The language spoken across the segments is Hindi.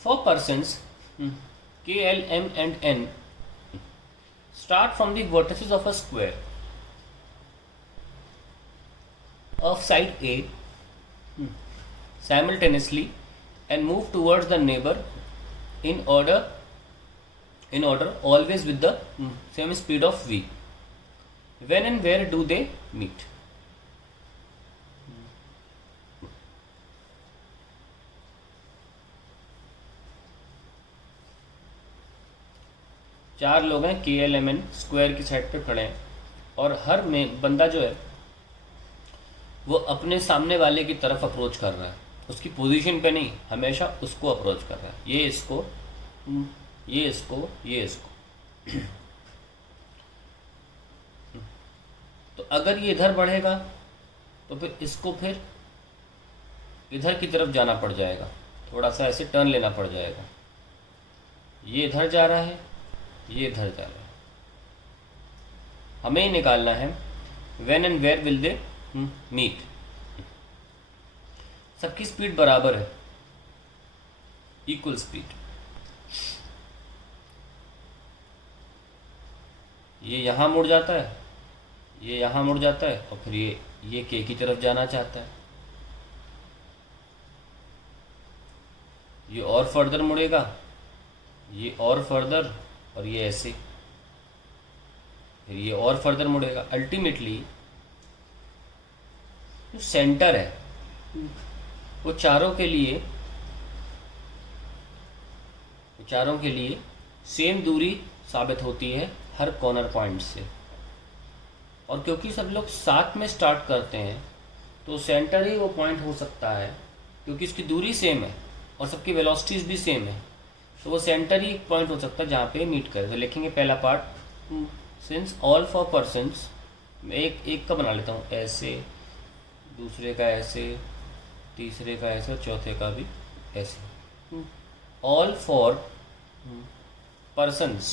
For persons K, L, M and N start from the vertices of a square of side A simultaneously and move towards the neighbor in order always with the same speed of v. When and where do they meet? चार लोग हैं के एल एम एन स्क्वायर की साइड पे खड़े हैं और हर में बंदा जो है वो अपने सामने वाले की तरफ अप्रोच कर रहा है, उसकी पोजीशन पे नहीं, हमेशा उसको अप्रोच कर रहा है। ये इसको, ये इसको, ये इसको। तो अगर ये इधर बढ़ेगा तो फिर इसको फिर इधर की तरफ जाना पड़ जाएगा, थोड़ा सा ऐसे टर्न लेना पड़ जाएगा। ये इधर जा रहा है, ये इधर जा रहा है। हमें ही निकालना है when and where will they meet. सबकी स्पीड बराबर है, इक्वल स्पीड। ये यहाँ मुड़ जाता है, ये यहाँ मुड़ जाता है और फिर ये के की तरफ जाना चाहता है। ये और फर्दर मुड़ेगा, ये और फर्दर, और ये ऐसे, फिर ये और फर्दर मुड़ेगा। अल्टीमेटली जो सेंटर है वो चारों के लिए सेम दूरी साबित होती है हर कॉर्नर पॉइंट से। और क्योंकि सब लोग साथ में स्टार्ट करते हैं तो सेंटर ही वो पॉइंट हो सकता है, क्योंकि इसकी दूरी सेम है और सबकी वेलोसिटीज भी सेम है, तो वो सेंटर ही एक पॉइंट हो सकता है जहाँ पे मीट करे। तो लिखेंगे पहला part, since all for persons, मैं एक का बना लेता हूँ ऐसे, दूसरे का ऐसे, तीसरे का ऐसे और चौथे का भी ऐसे। All for persons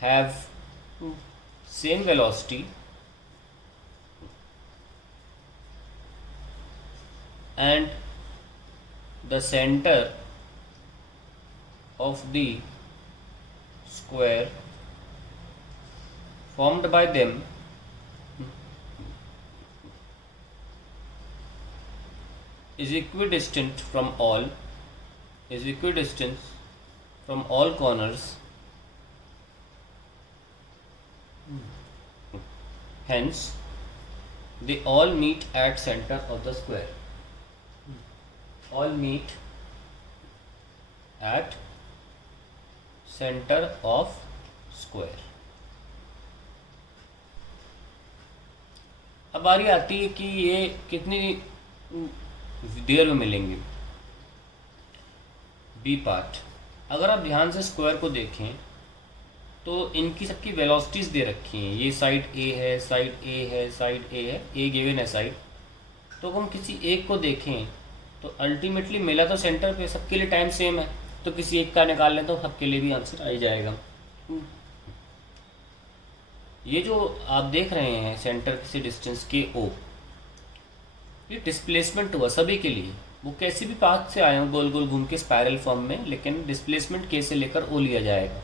have same velocity and the center of the square formed by them is equidistant from all corners, hence they all meet at center of the square. All meet at center of square. अब बारी आती है कि ये कितनी देर में मिलेंगे। बी पार्ट, अगर आप ध्यान से स्क्वायर को देखें तो इनकी सबकी वेलोसिटीज दे रखी हैं। ये साइड ए है, साइड ए है, साइड ए है, ए गिवन है साइड। तो हम किसी एक को देखें तो अल्टीमेटली मिला तो सेंटर पे, सबके लिए टाइम सेम है, तो किसी एक का निकाल लें तो सबके लिए भी आंसर आ ही जाएगा। ये जो आप देख रहे हैं सेंटर से डिस्टेंस के ओ, ये डिस्प्लेसमेंट हुआ सभी के लिए। वो कैसे भी पाथ से आए हों गोल गोल घूम के स्पायरल फॉर्म में, लेकिन डिस्प्लेसमेंट के से लेकर ओ लिया जाएगा।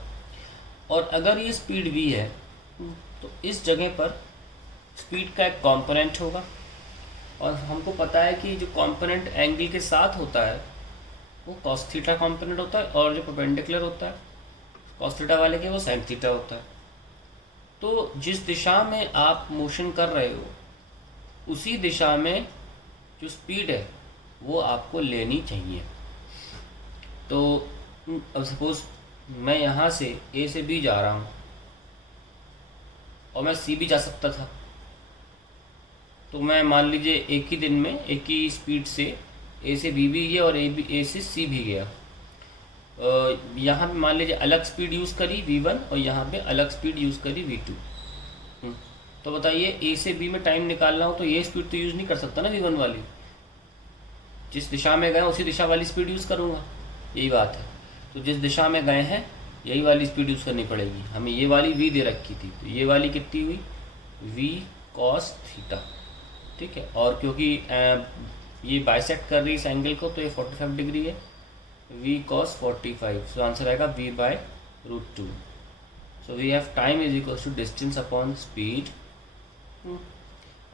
और अगर ये स्पीड वी है तो इस जगह पर स्पीड का एक कंपोनेंट होगा, और हमको पता है कि जो कंपोनेंट एंगल के साथ होता है वो cos थीटा कंपोनेंट होता है, और जो परपेंडिकुलर होता है cos थीटा वाले के वो sin थीटा होता है। तो जिस दिशा में आप मोशन कर रहे हो उसी दिशा में जो स्पीड है वो आपको लेनी चाहिए। तो अब सपोज मैं यहाँ से ए से बी जा रहा हूँ और मैं सी भी जा सकता था, तो मैं मान लीजिए एक ही दिन में एक ही स्पीड से ए से बी भी गया और ए से सी भी गया। यहाँ पे मान लीजिए अलग स्पीड यूज़ करी v1 और यहाँ पे अलग स्पीड यूज़ करी v2। तो बताइए ए से बी में टाइम निकालना हो तो ये स्पीड तो यूज़ नहीं कर सकता ना v1 वाली, जिस दिशा में गए उसी दिशा वाली स्पीड यूज़ करूँगा, यही बात है। तो जिस दिशा में गए हैं यही वाली स्पीड यूज़ करनी पड़ेगी। हमें ये वाली v दे रखी थी, तो ये वाली कितनी हुई v cos थीटा, ठीक है। और क्योंकि ये बाइसेक्ट कर रही है इस एंगल को, तो ये 45 डिग्री है, v cos 45, सो आंसर आएगा v by root 2। So we have time is equal to distance upon speed.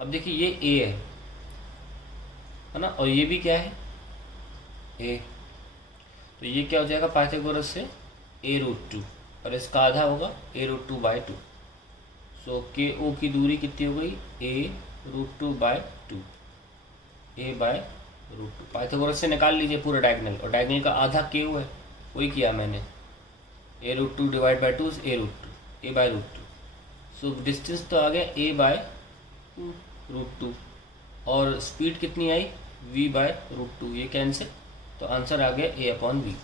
अब देखिए ये a है ना, और ये भी क्या है a, तो ये क्या हो जाएगा पाइथागोरस से a रूट 2, और इसका आधा होगा a रूट 2 बाय 2। सो के ओ की दूरी कितनी हो गई a root 2 by 2, a by root 2। Pythagoras से निकाल लीजिए पूरा डायगनल, और डायगनल का आधा के ओ है, वही किया मैंने, a root 2 divide by 2 a root 2, a by root 2। So distance तो आ गया a बाय रूट 2, और स्पीड कितनी आई v बाय रूट 2, ये कैंसिल, तो आंसर आ गया a अपॉन v।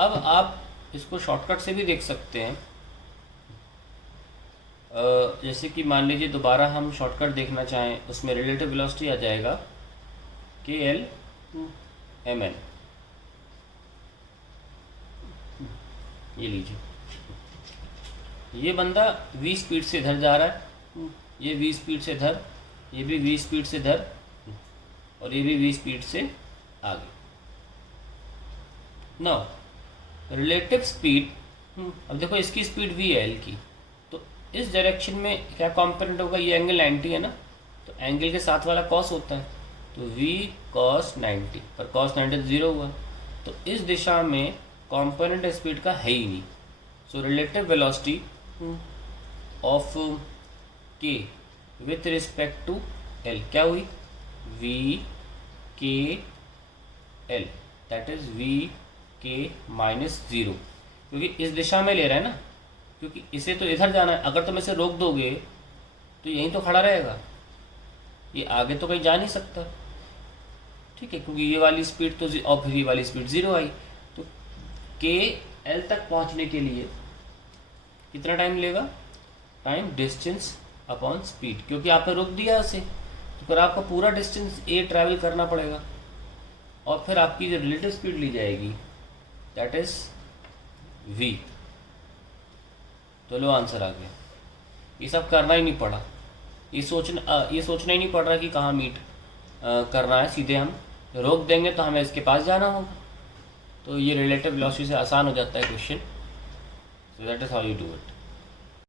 अब आप इसको शॉर्टकट से भी देख सकते हैं, जैसे कि मान लीजिए दोबारा हम शॉर्टकट देखना चाहें, उसमें रिलेटिव वेलोसिटी आ जाएगा के एल एम एन। ये लीजिए, ये बंदा v स्पीड से इधर जा रहा है, ये v स्पीड से इधर, ये भी v स्पीड से इधर, और ये भी v स्पीड से आगे। नाउ रिलेटिव स्पीड, अब देखो इसकी स्पीड v है l की, तो इस डायरेक्शन में क्या कंपोनेंट होगा, ये एंगल 90 है ना, तो एंगल के साथ वाला कॉस होता है, तो v cos 90, पर cos 90 0 हुआ, तो इस दिशा में कंपोनेंट स्पीड का है ही नहीं। So relative velocity of k with respect to l क्या हुई, v k l, that is v k minus 0, क्योंकि इस दिशा में ले रहा है ना, क्योंकि इसे तो इधर जाना है, अगर तुम इसे रोक दोगे तो यहीं तो खड़ा रहेगा, ये आगे तो कहीं जा नहीं सकता, ठीक है, क्योंकि ये वाली स्पीड तो और फिर ये वाली स्पीड 0 आई, तो के एल तक पहुंचने के लिए कितना टाइम लेगा, टाइम डिस्टेंस अपॉन स्पीड, क्योंकि आपने रोक दिया इसे, तो फिर आपको पूरा डिस्टेंस ए ट्रैवल करना पड़ेगा, और फिर आपकी जो रिलेटिव स्पीड ली जाएगी दैट इज v। तो लो आंसर आ गया। ये सब करना ही नहीं पड़ा, ये सोचना ही नहीं पड़ रहा कि कहाँ मीट करना है, सीधे हम रोक देंगे तो हमें इसके पास जाना होगा, तो ये रिलेटिव वेलोसिटी से आसान हो जाता है question. So that is how you do it.